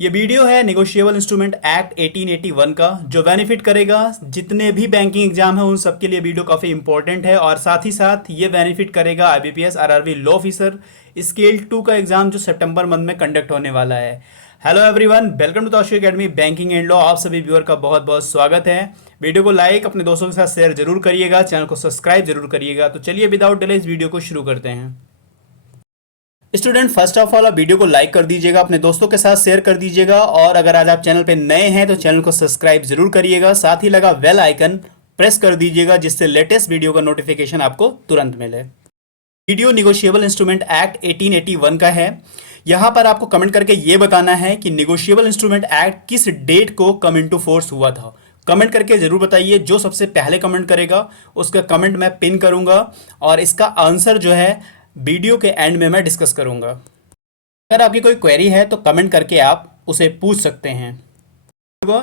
ये वीडियो है negotiable instrument act 1881 का, जो बेनिफिट करेगा जितने भी बैंकिंग एग्जाम है उन सबके लिए वीडियो काफ़ी इंपॉर्टेंट है। और साथ ही साथ ये बेनिफिट करेगा IBPS RRB law officer scale 2 का एग्जाम जो सितंबर मंथ में कंडक्ट होने वाला है। Hello everyone, welcome to Taushik academy banking and law. आप सभी व्यूअर का बहुत बहुत स्वागत है। वीडियो को लाइक अपने दोस्तों के साथ शेयर जरूर करिएगा, चैनल को सब्सक्राइब जरूर करिएगा। तो चलिए विदाउट डिले इस वीडियो को शुरू करते हैं। स्टूडेंट, फर्स्ट ऑफ ऑल आप वीडियो को लाइक कर दीजिएगा, अपने दोस्तों के साथ शेयर कर दीजिएगा, और अगर आज आप चैनल पे नए हैं तो चैनल को सब्सक्राइब जरूर करिएगा। साथ ही लगा बेल आइकन प्रेस कर दीजिएगा, जिससे लेटेस्ट वीडियो का नोटिफिकेशन आपको तुरंत मिले। वीडियो निगोशिएबल इंस्ट्रूमेंट एक्ट 1881 का है। यहां पर आपको कमेंट करके ये बताना है कि निगोशिएबल इंस्ट्रूमेंट एक्ट किस डेट को कम इनटू फोर्स हुआ था। कमेंट करके जरूर बताइए। जो सबसे पहले कमेंट करेगा उसका कमेंट मैं पिन करूंगा, और इसका आंसर जो है वीडियो के एंड में मैं डिस्कस करूंगा। अगर आपकी कोई क्वेरी है तो कमेंट करके आप उसे पूछ सकते हैं।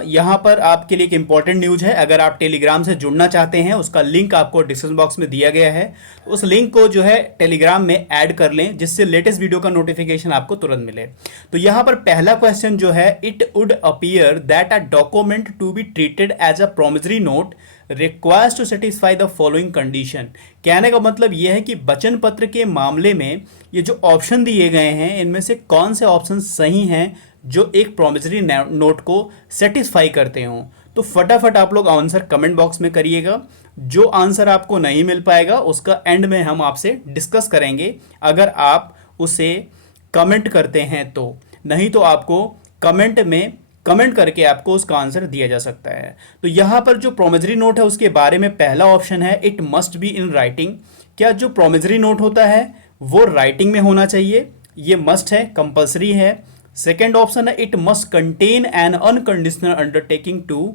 यहाँ पर आपके लिए एक इंपॉर्टेंट न्यूज है। अगर आप टेलीग्राम से जुड़ना चाहते हैं, उसका लिंक आपको डिस्क्रिप्शन बॉक्स में दिया गया है। तो उस लिंक को जो है टेलीग्राम में ऐड कर लें, जिससे लेटेस्ट वीडियो का नोटिफिकेशन आपको तुरंत मिले। तो यहाँ पर पहला क्वेश्चन जो है, it would appear that a document to be treated as a promissory note requires to satisfy the following condition. कहने का मतलब यह है कि वचन पत्र के मामले में ये जो ऑप्शन दिए गए हैं, इनमें से कौन से ऑप्शन सही हैं जो एक प्रोमिसरी नोट को सेटिस्फाई करते हों। तो फटाफट आप लोग आंसर कमेंट बॉक्स में करिएगा। जो आंसर आपको नहीं मिल पाएगा उसका एंड में हम आपसे डिस्कस करेंगे, अगर आप उसे कमेंट करते हैं तो। नहीं तो आपको कमेंट में कमेंट करके आपको उसका आंसर दिया जा सकता है। तो यहाँ पर जो प्रोमिसरी नोट है उसके बारे में पहला ऑप्शन है, it must be in writing. क्या जो प्रोमिसरी नोट होता है वो राइटिंग में होना चाहिए? ये मस्ट है, कंपल्सरी है। सेकेंड ऑप्शन है, it must contain an unconditional undertaking to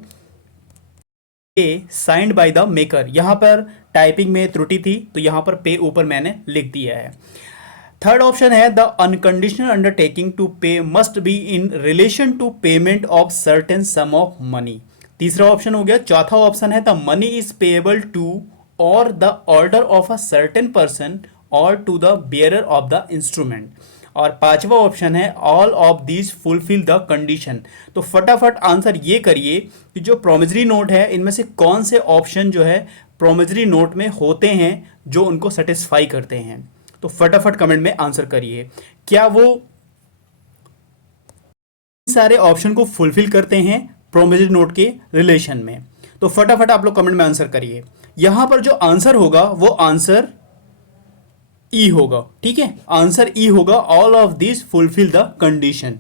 pay signed by the maker. यहां पर टाइपिंग में त्रुटि थी, तो यहां पर पे ऊपर मैंने लिख दिया है। थर्ड ऑप्शन है, the unconditional undertaking to pay must be in relation to payment of certain sum of money. तीसरा ऑप्शन हो गया। चौथा ऑप्शन है, the money is payable to or the order of a certain person or to the bearer of the instrument. और पांचवा option है, all of these fulfil the condition. तो फटाफट आंसर ये करिए कि जो प्रोमिसरी नोट है इनमें से कौन से ऑप्शन जो है प्रोमिसरी नोट में होते हैं जो उनको सेटिस्फाई करते हैं। तो फटाफट कमेंट में आंसर करिए, क्या वो सारे ऑप्शन को फुलफिल करते हैं प्रोमिसरी नोट के रिलेशन में। तो फटाफट आप लोग कमेंट में आंसर करिए। यहां पर जो आंसर होगा वो आंसर ई होगा। ठीक है, आंसर ई होगा, all of this fulfil the condition.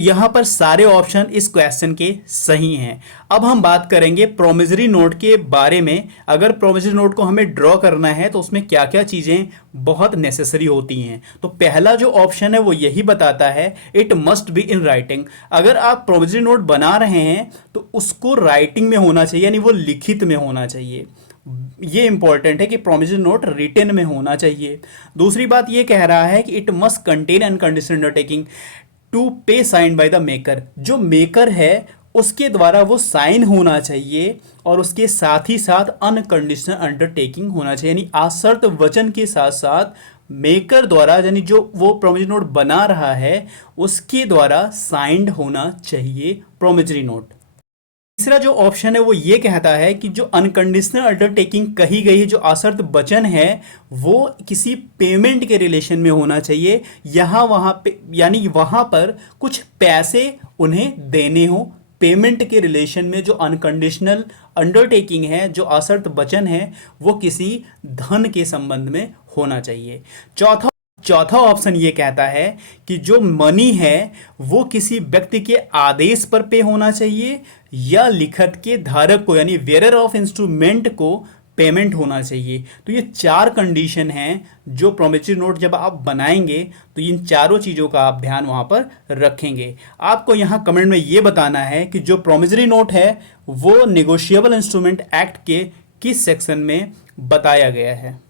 यहां पर सारे ऑप्शन इस क्वेश्चन के सही हैं। अब हम बात करेंगे प्रोमिसरी नोट के बारे में। अगर प्रोमिसरी नोट को हमें ड्रॉ करना है तो उसमें क्या क्या चीजें बहुत नेसेसरी होती हैं। तो पहला जो ऑप्शन है वो यही बताता है, it must be in writing. अगर आप प्रोमिसरी नोट बना रहे हैं तो उसको राइटिंग में होना चाहिए, यानी वो लिखित में होना चाहिए। ये इंपॉर्टेंट है कि प्रोमिसरी नोट रिटन में होना चाहिए। दूसरी बात ये कह रहा है कि it must contain unconditional undertaking to pay sign by the maker. जो मेकर है उसके द्वारा वो साइन होना चाहिए, और उसके साथ ही साथ अनकंडीशनल अंडरटेकिंग होना चाहिए, यानी आशर्त वचन के साथ साथ मेकर द्वारा, यानी जो वो प्रोमिसरी नोट बना रहा है उसके द्वारा साइंड होना चाहिए प्रोमिसरी नोट। तीसरा जो ऑप्शन है वो ये कहता है कि जो अनकंडीशनल अंडरटेकिंग कही गई है, जो आशर्त वचन है, वो किसी पेमेंट के रिलेशन में होना चाहिए। वहाँ पे, यानी वहाँ पर कुछ पैसे उन्हें देने हो। पेमेंट के रिलेशन में जो अनकंडीशनल अंडरटेकिंग है, जो आशर्त वचन है, वो किसी धन के संबंध में होना चाहिए। चौथा ऑप्शन ये कहता है कि जो मनी है वो किसी व्यक्ति के आदेश पर पे होना चाहिए, या लिखत के धारक को, यानी वेयर ऑफ इंस्ट्रूमेंट को पेमेंट होना चाहिए। तो ये चार कंडीशन हैं जो प्रोमिसरी नोट जब आप बनाएंगे तो इन चारों चीज़ों का आप ध्यान वहाँ पर रखेंगे। आपको यहाँ कमेंट में ये बताना है कि जो प्रोमिसरी नोट है वो नेगोशिएबल इंस्ट्रूमेंट एक्ट के किस सेक्शन में बताया गया है।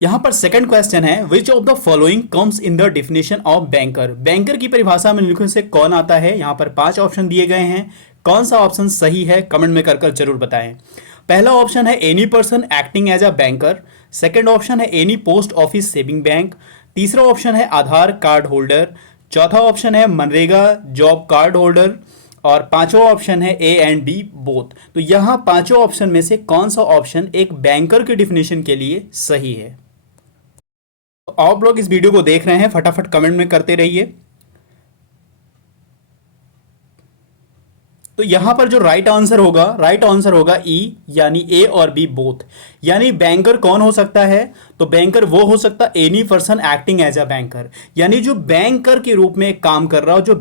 यहां पर सेकंड क्वेश्चन है, which of the following comes in the definition of banker. Banker की परिभाषा में निम्नलिखित से कौन आता है। यहां पर 5 ऑप्शन दिए गए हैं, कौन सा ऑप्शन सही है कमेंट में कर जरूर बताएं। पहला ऑप्शन है, any person acting as a banker. Second option है, any post office saving bank. तीसरा ऑप्शन है, आधार कार्ड होल्डर। चौथा ऑप्शन है मनरेगा जॉब कार्ड होल्डर, और पांचवा ऑप्शन है ए एंड बी बोथ। तो यहां पांचों ऑप्शन में से कौन सा ऑप्शन एक बैंकर की डिफिनेशन के लिए सही है? तो आप लोग इस वीडियो को देख रहे हैं, फटाफट कमेंट में करते रहिए। तो यहां पर जो राइट आंसर होगा ई, यानी ए और बी बोथ। यानी बैंकर कौन हो सकता है? तो बैंकर वो हो सकता है any person acting as a banker, यानी जो बैंकर के रूप में काम कर रहा हो, जो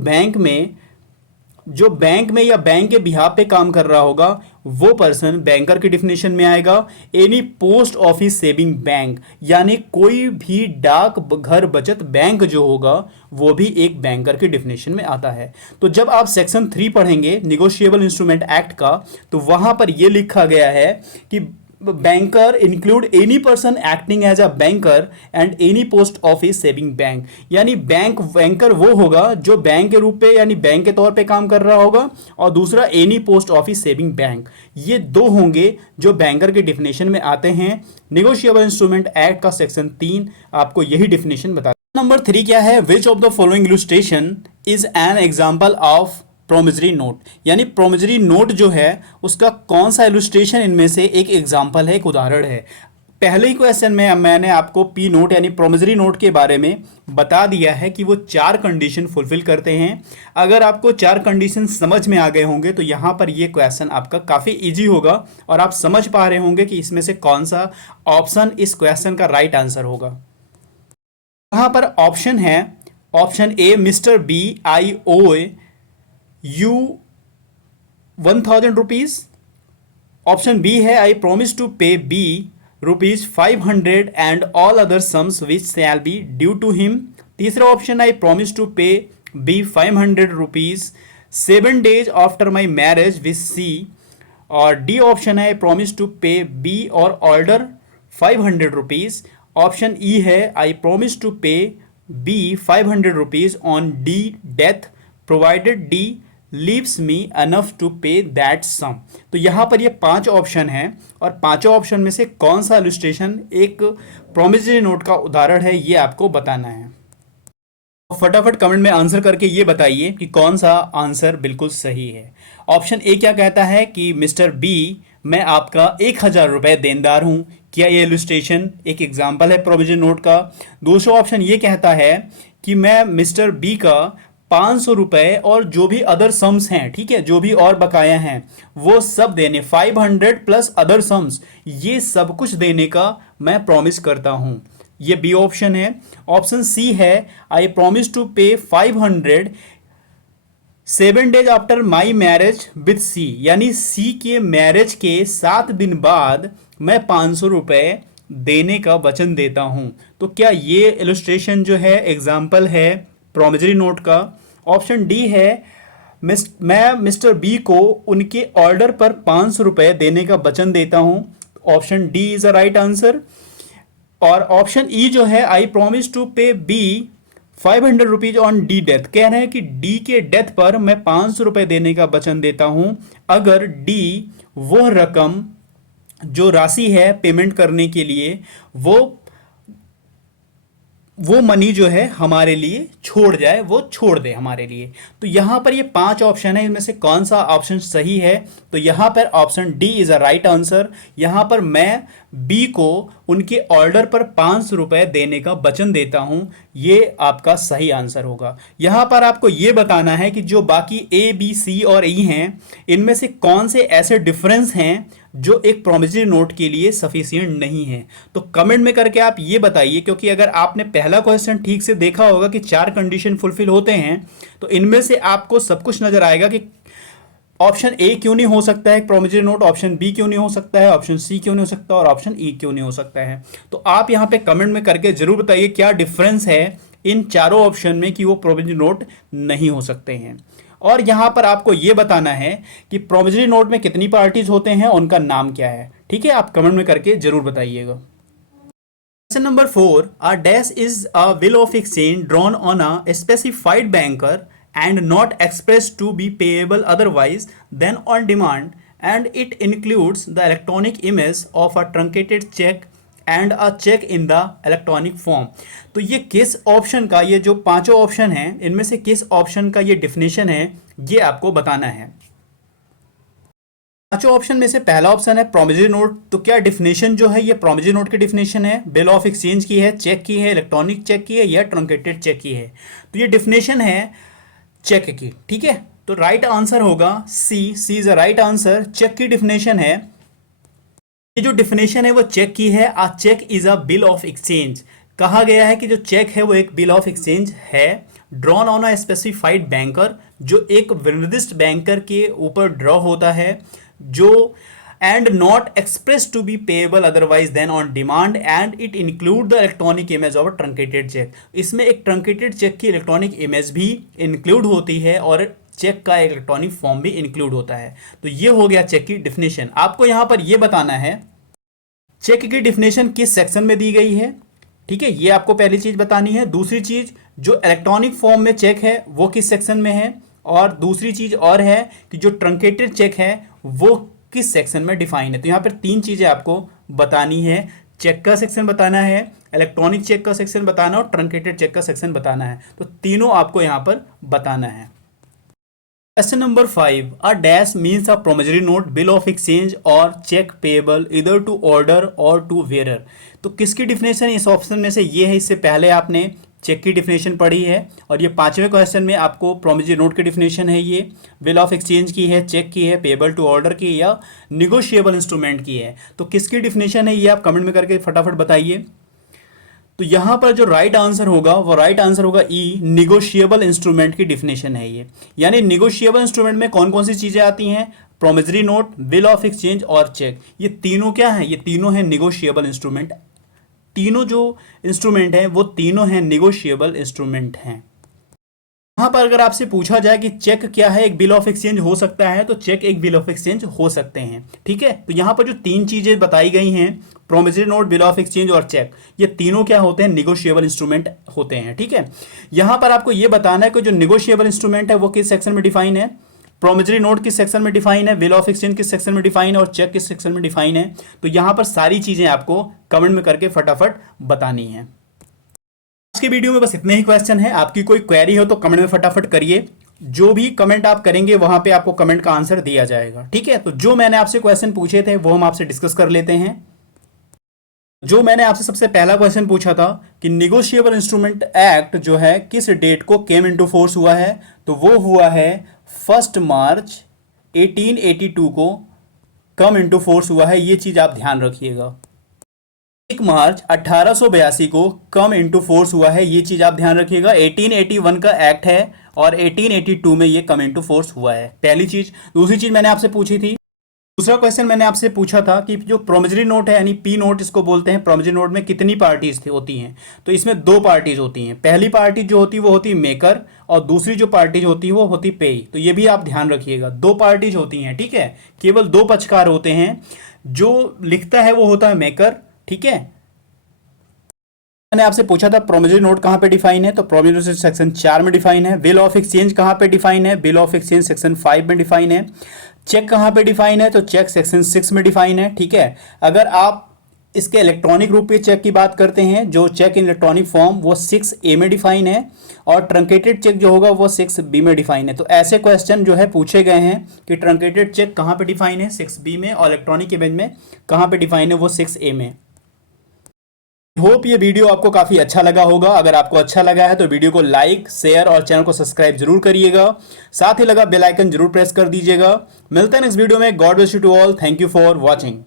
बैंक में या बैंक के बिहाफ पे काम कर रहा होगा, वो पर्सन बैंकर की डिफिनेशन में आएगा। Any post office saving bank, यानी कोई भी डाक घर बचत बैंक जो होगा वो भी एक बैंकर की डिफिनेशन में आता है। तो जब आप सेक्शन 3 पढ़ेंगे निगोशिएबल इंस्ट्रूमेंट एक्ट का, तो वहां पर यह लिखा गया है कि banker include any person acting as a banker and any post office saving bank, यानी बैंकर वो होगा जो बैंक के रूप पे यानी बैंक के तौर पे काम कर रहा होगा, और दूसरा any post office saving bank. ये दो होंगे जो बैंकर के डिफिनेशन में आते हैं। निगोशिएबल इंस्ट्रूमेंट एक्ट का सेक्शन 3 आपको यही डिफिनेशन बताता है। नंबर 3 क्या है? Which of the following illustration is an example of promissory note, यानी प्रोमिजरी नोट जो है उसका कौन सा इलस्ट्रेशन इनमें से एक एग्जाम्पल है, एक उदाहरण है। पहले ही क्वेश्चन में मैंने आपको पी नोट यानी प्रोमिजरी नोट के बारे में बता दिया है कि वो 4 कंडीशन फुलफिल करते हैं। अगर आपको 4 कंडीशन समझ में आ गए होंगे तो यहाँ पर ये क्वेश्चन आपका काफ़ी इजी होगा और आप समझ पा रहे होंगे कि इसमें से कौन सा ऑप्शन इस क्वेश्चन का राइट आंसर होगा। यहाँ पर ऑप्शन है, option A mister B I owe you 1000 rupees. Option B है I promise to pay B rupees 500 and all other sums which shall be due to him. तीसरा option I promise to pay B 500 rupees 7 days after my marriage with C. और D option है I promise to pay B और order 500 rupees. Option E है I promise to pay B 500 rupees on D death provided D leaves me enough to pay that sum. तो यहाँ पर ये 5 option हैं और पांचों ऑप्शन में से कौन सा इलस्ट्रेशन एक प्रोमिसरी नोट का उदाहरण है ये आपको बताना है। फटाफट कमेंट में आंसर करके ये बताइए कि कौन सा आंसर बिल्कुल सही है। ऑप्शन ए क्या कहता है कि मिस्टर बी मैं आपका 1000 रुपये देनदार हूँ, क्या ये इलस्ट्रेशन एक एग्जाम्पल है प्रोविजन नोट का। दूसरा ऑप्शन ये कहता है कि मैं मिस्टर बी का 500 रुपये और जो भी अदर सम्स हैं, ठीक है, जो भी और बकाया हैं वो सब देने 500 प्लस अदर सम्स, ये सब कुछ देने का मैं प्रॉमिस करता हूं। ये बी ऑप्शन है। ऑप्शन सी है I promise to pay 500 7 days after my marriage with C, यानी सी के मैरिज के 7 दिन बाद मैं 500 रुपये देने का वचन देता हूं। तो क्या ये इलस्ट्रेशन जो है एग्जाम्पल है प्रोमिसरी नोट का। ऑप्शन डी है मैं मिस्टर बी को उनके ऑर्डर पर 500 रुपये देने का वचन देता हूं। Option D is a right answer. और ऑप्शन ई जो है I promise to pay B 500 rupees on D death, कह रहे हैं कि डी के डेथ पर मैं 500 रुपये देने का वचन देता हूं अगर डी वो रकम जो राशि है पेमेंट करने के लिए वो मनी जो है हमारे लिए छोड़ जाए, वो छोड़ दे हमारे लिए। तो यहां पर ये 5 ऑप्शन है, इनमें से कौन सा ऑप्शन सही है? तो यहां पर option D is a right answer. यहां पर मैं बी को उनके ऑर्डर पर 500 रुपये देने का वचन देता हूं, ये आपका सही आंसर होगा। यहां पर आपको ये बताना है कि जो बाकी ए बी सी और ई हैं इनमें से कौन से ऐसे डिफरेंस हैं जो एक प्रोमिसरी नोट के लिए सफिशिएंट नहीं है। तो कमेंट में करके आप ये बताइए, क्योंकि अगर आपने पहला क्वेश्चन ठीक से देखा होगा कि 4 कंडीशन फुलफिल होते हैं तो इनमें से आपको सब कुछ नजर आएगा कि ऑप्शन ए क्यों नहीं हो सकता है प्रोमिसरी नोट, ऑप्शन बी क्यों नहीं हो सकता है, ऑप्शन सी क्यों नहीं हो सकता और ऑप्शन ई क्यों नहीं हो सकता है। तो आप यहाँ पे कमेंट में करके जरूर बताइए क्या डिफरेंस है इन चारों ऑप्शन में कि वो प्रोमिसरी नोट नहीं हो सकते हैं। और यहां पर आपको यह बताना है कि प्रोमिसरी नोट में कितनी पार्टीज होते हैं, उनका नाम क्या है। ठीक है, आप कमेंट में करके जरूर बताइएगा। Question number 4, a dash is a will of exchange drawn on a specified banker and not expressed to be payable otherwise than on demand, and it includes the electronic image of a truncated check and a cheque in the electronic form. तो ये किस option का, ये जो पांचों option हैं इनमें से किस ऑप्शन का ये डिफिनेशन है, ये आपको बताना है। पांचों ऑप्शन में से पहला ऑप्शन है प्रोमिसरी नोट। तो क्या डिफिनेशन जो है ये प्रोमिसरी नोट की डिफिनेशन है, बिल ऑफ एक्सचेंज की है, चेक की है, इलेक्ट्रॉनिक चेक की है या ट्रंकेटेड चेक की है। तो ये डिफिनेशन है चेक की, ठीक है। तो राइट आंसर होगा C is a right answer. Cheque की डिफिनेशन है, ये जो डिफिनेशन है वो चेक की है। A cheque is a bill of exchange. कहा गया है कि जो चेक है वो एक बिल ऑफ एक्सचेंज है, drawn on a specified banker, जो एक निर्दिष्ट बैंकर के ऊपर ड्रॉ होता है, जो and not express to be payable otherwise than on demand, and it include the electronic image of a truncated cheque. इसमें एक ट्रंकेटेड चेक की इलेक्ट्रॉनिक इमेज भी इंक्लूड होती है और चेक का इलेक्ट्रॉनिक फॉर्म भी इंक्लूड होता है। तो ये हो गया चेक की डिफिनेशन। आपको यहां पर ये बताना है चेक की डिफिनेशन किस सेक्शन में दी गई है, ठीक है, ये आपको पहली चीज बतानी है। दूसरी चीज, जो इलेक्ट्रॉनिक फॉर्म में चेक है वो किस सेक्शन में है, और दूसरी चीज और है कि जो ट्रंकेटेड चेक है वो किस सेक्शन में डिफाइन है। तो यहाँ पर तीन चीजें आपको बतानी है, चेक का सेक्शन बताना है, इलेक्ट्रॉनिक चेक का सेक्शन बताना और ट्रंकेटेड चेक का सेक्शन बताना है। तो तीनों आपको यहाँ पर बताना है। Question number 5, a dash means a promissory note, bill of exchange और चेक पेएबल इधर टू ऑर्डर और टू वेयर। तो किसकी डिफिनेशन इस ऑप्शन में से ये है, इससे पहले आपने चेक की डिफिनेशन पढ़ी है, और ये पांचवें क्वेश्चन में आपको प्रोमिसरी नोट की डिफिनेशन है, ये बिल ऑफ एक्सचेंज की है, चेक की है, पेएबल टू ऑर्डर की या निगोशिएबल इंस्ट्रूमेंट की है। तो किसकी डिफिनेशन है ये आप कमेंट में करके फटाफट बताइए। तो यहां पर जो राइट आंसर होगा वो राइट आंसर होगा ई, निगोशिएबल इंस्ट्रूमेंट की डिफिनेशन है ये। यानी निगोशिएबल इंस्ट्रूमेंट में कौन कौन सी चीजें आती हैं, promissory note, bill of exchange और चेक। ये तीनों क्या है, ये तीनों हैं निगोशिएबल इंस्ट्रूमेंट। तीनों जो इंस्ट्रूमेंट हैं वो तीनों हैं निगोशिएबल इंस्ट्रूमेंट हैं। यहां पर अगर आपसे पूछा जाए कि चेक क्या है, एक बिल ऑफ एक्सचेंज हो सकता है, तो चेक एक बिल ऑफ एक्सचेंज हो सकते हैं, ठीक है। तो यहां पर जो तीन चीजें बताई गई हैं, promissory note, bill of exchange और चेक, ये तीनों क्या होते हैं, निगोशिएबल इंस्ट्रूमेंट होते हैं, ठीक है। यहां पर आपको ये बताना है कि जो निगोशिएबल इंस्ट्रूमेंट है वो किस सेक्शन में डिफाइन है, प्रोमिसरी नोट किस सेक्शन में डिफाइन है, बिल ऑफ एक्सचेंज किस सेक्शन में डिफाइन है और चेक किस सेक्शन में डिफाइन है। तो यहां पर सारी चीजें आपको कमेंट में करके फटाफट बतानी है। आज के वीडियो में बस इतने ही क्वेश्चन है। आपकी कोई क्वेरी हो तो कमेंट में फटाफट करिए, जो भी कमेंट आप करेंगे वहां पे आपको कमेंट का आंसर दिया जाएगा, ठीक है। तो जो मैंने आपसे क्वेश्चन पूछे थे वो हम आपसे डिस्कस कर लेते हैं। जो मैंने आपसे सबसे पहला क्वेश्चन पूछा था कि निगोशिएबल इंस्ट्रूमेंट एक्ट जो है किस डेट को केम इनटू फोर्स हुआ है, तो वो हुआ है 1 मार्च 1882 को कम इनटू फोर्स हुआ है। ये चीज आप ध्यान रखिएगा। 1 मार्च 1882 को कम इनटू फोर्स हुआ है, ये चीज आप ध्यान रखिएगा। 1881 का एक्ट है और 1882 में ये कम इनटू फोर्स हुआ है, पहली चीज। दूसरी चीज मैंने आपसे पूछी थी, दूसरा क्वेश्चन मैंने आपसे पूछा था कि जो प्रोमिसरी नोट है यानी पी नोट इसको बोलते हैं, प्रोमिसरी नोट में कितनी पार्टीज होती हैं, तो इसमें दो पार्टीज होती हैं। पहली पार्टी जो होती है वो होती है मेकर और दूसरी जो पार्टीज होती है वो होती है पेई। तो ये भी आप ध्यान रखिएगा, दो पार्टीज होती हैं, ठीक है। केवल दो पक्षकार होते हैं, जो लिखता है वो होता है मेकर, ठीक है। मैंने आपसे पूछा था प्रोमिसरी नोट कहां पे डिफाइन है, तो प्रोमिसरी नोट सेक्शन 4 में डिफाइन है। बिल ऑफ एक्सचेंज कहां पे डिफाइन है, बिल ऑफ एक्सचेंज सेक्शन 5 में डिफाइन है। चेक कहां पे डिफाइन है, तो चेक सेक्शन 6 में डिफाइन है, ठीक है। अगर आप इसके इलेक्ट्रॉनिक रूप में चेक की बात करते हैं, जो चेक इन इलेक्ट्रॉनिक फॉर्म, वो 6A में डिफाइन है, और ट्रंकेटेड चेक जो होगा वो 6B में डिफाइन है। तो ऐसे क्वेश्चन जो है पूछे गए हैं कि ट्रंकेटेड चेक कहां पे डिफाइन है, 6B में, और इलेक्ट्रॉनिक इमेज में कहां पे डिफाइन है, वो 6A में। होप ये वीडियो आपको काफी अच्छा लगा होगा। अगर आपको अच्छा लगा है तो वीडियो को लाइक, शेयर और चैनल को सब्सक्राइब जरूर करिएगा। साथ ही लगा बेल आइकन जरूर प्रेस कर दीजिएगा। मिलते हैं नेक्स्ट वीडियो में। God bless you to all. Thank you for watching.